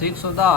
610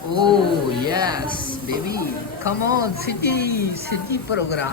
Oh yes, baby. Come on, city program.